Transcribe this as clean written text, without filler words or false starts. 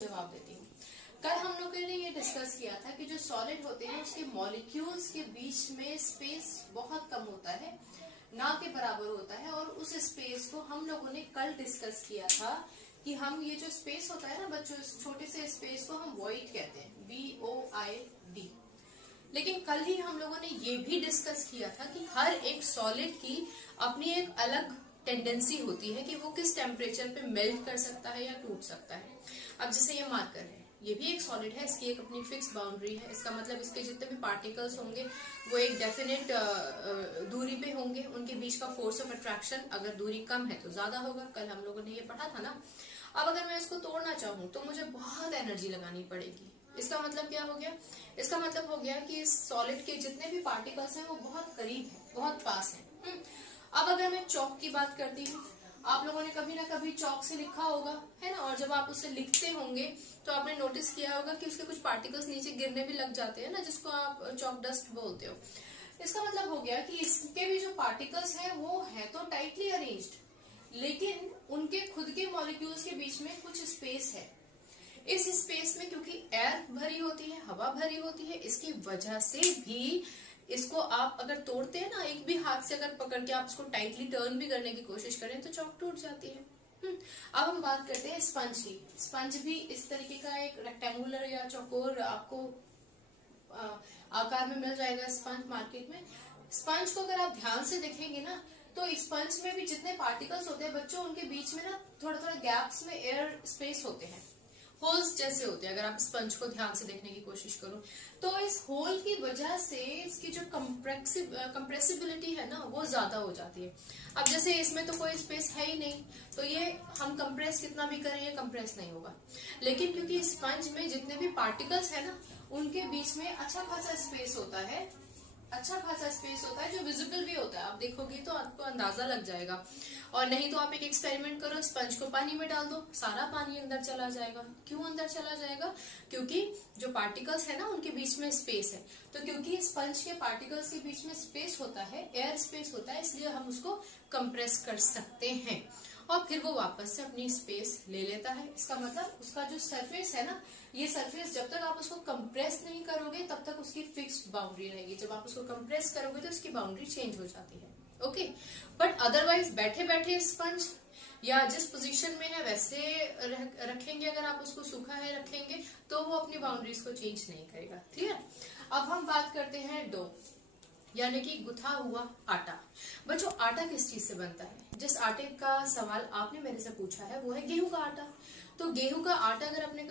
जवाब देती हूँ। कल हम लोगों ने ये डिस्कस किया था कि जो सॉलिड होते हैं उसके मॉलिक्यूल्स के बीच में स्पेस बहुत कम होता है, ना के बराबर होता है। और उस स्पेस को हम लोगों ने कल डिस्कस किया था कि हम ये जो स्पेस होता है ना बच्चों, इस छोटे से स्पेस को हम वॉइड कहते हैं, VOID। लेकिन कल ही हम लोगों ने ये भी डिस्कस किया था कि हर एक सॉलिड की अपनी एक अलग टेंडेंसी होती है कि वो किस टेम्परेचर पे मेल्ट कर सकता है या टूट सकता है। अब जैसे ये मार्कर है, ये भी एक सॉलिड है, इसकी एक अपनी फिक्स बाउंड्री है। इसका मतलब इसके जितने भी पार्टिकल्स होंगे वो एक डेफिनेट दूरी पे होंगे। उनके बीच का फोर्स ऑफ अट्रैक्शन अगर दूरी कम है तो ज्यादा होगा। कल हम लोगों ने ये पढ़ा था ना। अब अगर मैं इसको तोड़ना चाहूँ तो मुझे बहुत एनर्जी लगानी पड़ेगी। इसका मतलब क्या हो गया? इसका मतलब हो गया कि इस सॉलिड के जितने भी पार्टिकल्स हैं वो बहुत करीब है, बहुत पास है। अब अगर मैं चौक की बात करती हूँ, आप लोगों ने कभी ना कभी चौक से लिखा होगा, है ना। और जब आप उससे लिखते होंगे तो आपने नोटिस किया होगा कि उसके कुछ पार्टिकल्स नीचे गिरने भी लग जाते हैं ना, जिसको आप चौक डस्ट बोलते हो। इसका मतलब हो गया कि इसके भी जो पार्टिकल्स हैं वो है तो टाइटली अरेंज्ड, लेकिन उनके खुद के मॉलिक्यूल्स के बीच में कुछ स्पेस है। इस स्पेस में क्योंकि एयर भरी होती है, हवा भरी होती है, इसकी वजह से भी इसको आप अगर तोड़ते हैं ना, एक भी हाथ से अगर पकड़ के आप इसको टाइटली टर्न भी करने की कोशिश करें तो चौक टूट जाती है। अब हम बात करते हैं स्पंज की। स्पंज भी इस तरीके का एक रेक्टेंगुलर या चौकोर आपको आकार में मिल जाएगा स्पंज मार्केट में। स्पंज को अगर आप ध्यान से देखेंगे ना तो स्पंज में भी जितने पार्टिकल्स होते हैं बच्चों, उनके बीच में ना थोड़ा थोड़ा गैप्स में एयर स्पेस होते हैं, होल्स जैसे होते हैं। अगर आप स्पंज को ध्यान से देखने की कोशिश करो तो इस होल की वजह से इसकी जो कंप्रेसिबिलिटी है ना वो ज्यादा हो जाती है। अब जैसे इसमें तो कोई स्पेस है ही नहीं, तो ये हम कंप्रेस कितना भी करें ये कंप्रेस नहीं होगा। लेकिन क्योंकि स्पंज में जितने भी पार्टिकल्स है ना उनके बीच में अच्छा खासा स्पेस होता है, अच्छा खासा स्पेस होता है जो विजिबल भी होता है। आप देखोगे तो आपको अंदाजा लग जाएगा। और नहीं तो आप एक एक्सपेरिमेंट करो, स्पंज को पानी में डाल दो, सारा पानी अंदर चला जाएगा। क्यों अंदर चला जाएगा? क्योंकि जो पार्टिकल्स है ना उनके बीच में स्पेस है। तो क्योंकि स्पंज के पार्टिकल्स के बीच में स्पेस होता है, एयर स्पेस होता है, इसलिए हम उसको कंप्रेस कर सकते हैं और फिर वो वापस से अपनी स्पेस ले लेता है। इसका मतलब उसका जो सरफेस है ना, ये सरफेस जब तक आप उसको कंप्रेस नहीं करोगे तब तक उसकी फिक्स्ड बाउंड्री रहेगी। जब आप उसको कंप्रेस करोगे तो उसकी बाउंड्री चेंज हो जाती है। ओके, बट अदरवाइज बैठे बैठे स्पंज या जिस पोजीशन में है वैसे रखेंगे, अगर आप उसको सूखा है रखेंगे तो वो अपनी बाउंड्रीज को चेंज नहीं करेगा। क्लियर? अब हम बात करते हैं डो, यानी कि गुथा हुआ आटा। बच्चों आटा किस चीज से बनता है? जिस आटे का सवाल आपने मेरे से पूछा है वो है गेहूं का आटा। तो गेहूं का आटा अगर अपने